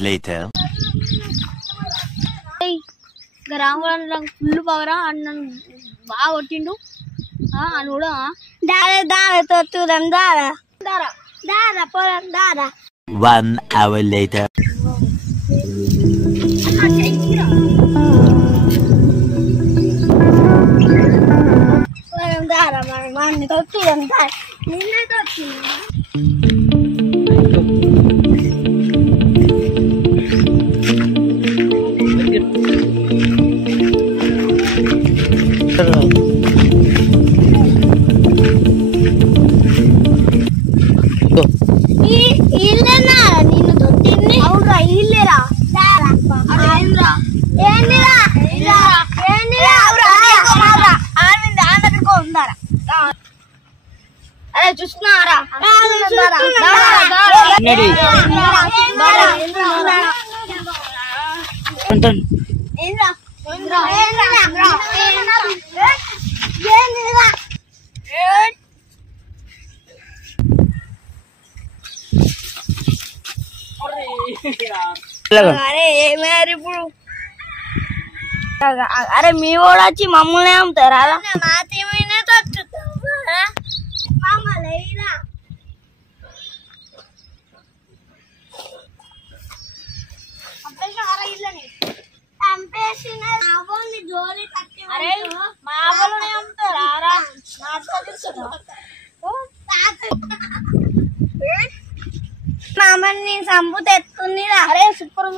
later. రాంగుల full పవరా అన్న బాగా కొట్టిండు అని కూడా చూద్దాం దారా పోదాం దారా 1 hour later. దారా మన తొక్కిదాం నిన్న తొక్కి ఇల్లేనా నిన్ను తొట్టింది అవునరా ఇల్లేరా అరే చూసుకున్నారా అరే ఏమేరు ఇప్పుడు అరే మీ కూడా వచ్చి మమ్మల్ని అమ్ముతారా మామని సంపు తెస్తుంది అరే సూపర్